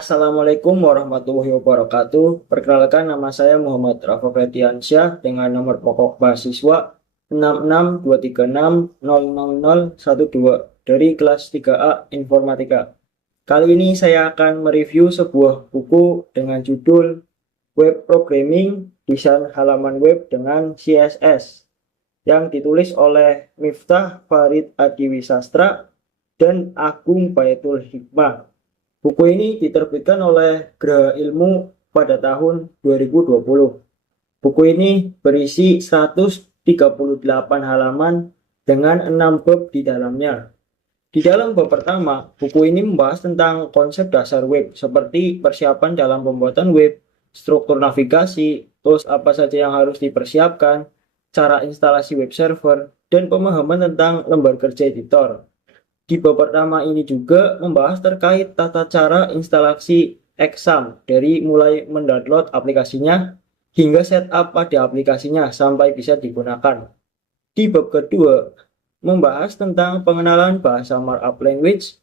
Assalamualaikum warahmatullahi wabarakatuh. Perkenalkan, nama saya Muhammad Rafa Febriansyah dengan nomor pokok mahasiswa 66236000012 dari kelas 3A Informatika. Kali ini saya akan mereview sebuah buku dengan judul Web Programming Desain Halaman Web dengan CSS yang ditulis oleh Miftah Farid Adiwisastra dan Agung Baitul Hikmah. Buku ini diterbitkan oleh Graha Ilmu pada tahun 2020. Buku ini berisi 138 halaman dengan 6 bab di dalamnya. Di dalam bab pertama, buku ini membahas tentang konsep dasar web seperti persiapan dalam pembuatan web, struktur navigasi, tools apa saja yang harus dipersiapkan, cara instalasi web server, dan pemahaman tentang lembar kerja editor. Di bab pertama ini juga membahas terkait tata cara instalasi Exam dari mulai mendownload aplikasinya hingga setup pada aplikasinya sampai bisa digunakan. Di bab kedua membahas tentang pengenalan bahasa markup language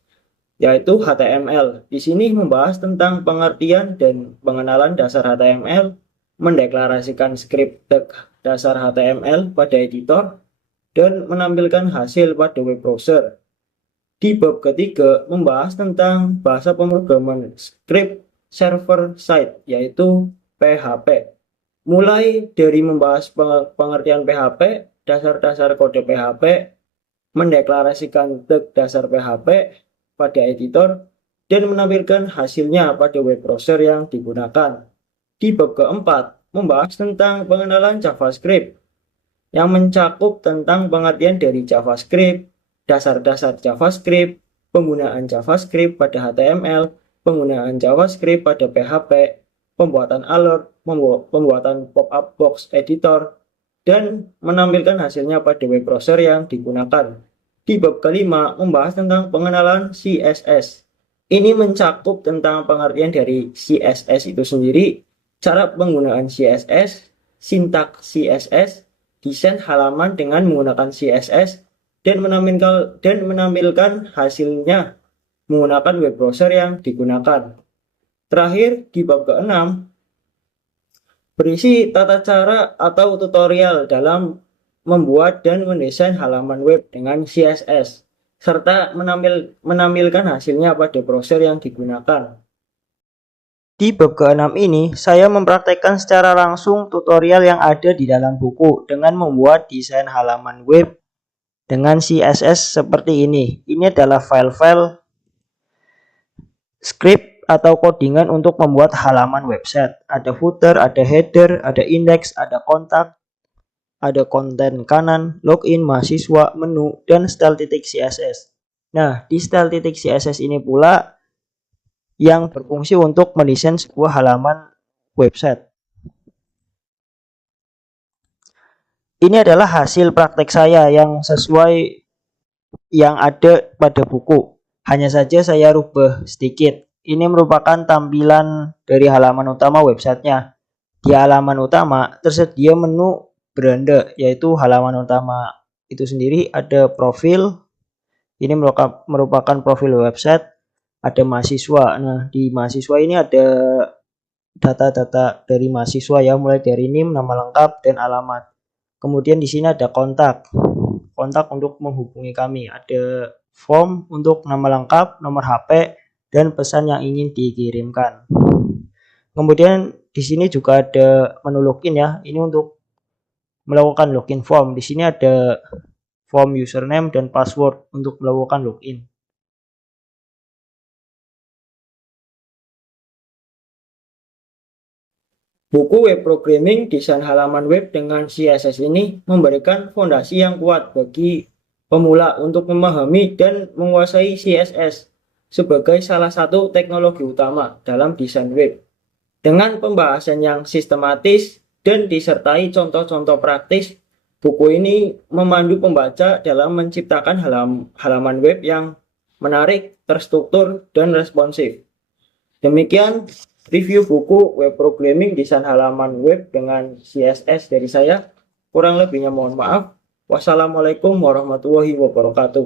yaitu HTML. Di sini membahas tentang pengertian dan pengenalan dasar HTML, mendeklarasikan skrip dasar HTML pada editor, dan menampilkan hasil pada web browser. Di bab ketiga membahas tentang bahasa pemrograman script server side yaitu PHP. Mulai dari membahas pengertian PHP, dasar-dasar kode PHP, mendeklarasikan tag dasar PHP pada editor, dan menampilkan hasilnya pada web browser yang digunakan. Di bab keempat membahas tentang pengenalan JavaScript yang mencakup tentang pengertian dari JavaScript, dasar-dasar JavaScript, penggunaan JavaScript pada HTML, penggunaan JavaScript pada PHP, pembuatan alert, pembuatan pop-up box editor, dan menampilkan hasilnya pada web browser yang digunakan. Di bab kelima membahas tentang pengenalan CSS. Ini mencakup tentang pengertian dari CSS itu sendiri, cara penggunaan CSS, sintaks CSS, desain halaman dengan menggunakan CSS, dan menampilkan hasilnya menggunakan web browser yang digunakan. Terakhir, di bab ke-6 berisi tata cara atau tutorial dalam membuat dan mendesain halaman web dengan CSS serta menampilkan hasilnya pada browser yang digunakan. Di bab ke-6 ini, saya mempraktekkan secara langsung tutorial yang ada di dalam buku dengan membuat desain halaman web dengan CSS seperti ini. Ini adalah file-file script atau codingan untuk membuat halaman website. Ada footer, ada header, ada index, ada kontak, ada konten kanan, login, mahasiswa, menu, dan style.css. Nah, di style.css ini pula yang berfungsi untuk mendesain sebuah halaman website. Ini adalah hasil praktek saya yang sesuai yang ada pada buku. Hanya saja saya rubah sedikit. Ini merupakan tampilan dari halaman utama websitenya. Di halaman utama tersedia menu beranda, yaitu halaman utama itu sendiri ada profil. Ini merupakan profil website. Ada mahasiswa. Nah, di mahasiswa ini ada data-data dari mahasiswa ya, mulai dari NIM, nama lengkap, dan alamat. Kemudian di sini ada kontak untuk menghubungi kami. Ada form untuk nama lengkap, nomor HP, dan pesan yang ingin dikirimkan. Kemudian di sini juga ada menu login ya. Ini untuk melakukan login form. Di sini ada form username dan password untuk melakukan login. Buku Web Programming Desain Halaman Web dengan CSS ini memberikan fondasi yang kuat bagi pemula untuk memahami dan menguasai CSS sebagai salah satu teknologi utama dalam desain web. Dengan pembahasan yang sistematis dan disertai contoh-contoh praktis, buku ini memandu pembaca dalam menciptakan halaman web yang menarik, terstruktur, dan responsif. Demikian review buku Web Programming Desain Halaman Web dengan CSS dari saya. Kurang lebihnya mohon maaf. Wassalamualaikum warahmatullahi wabarakatuh.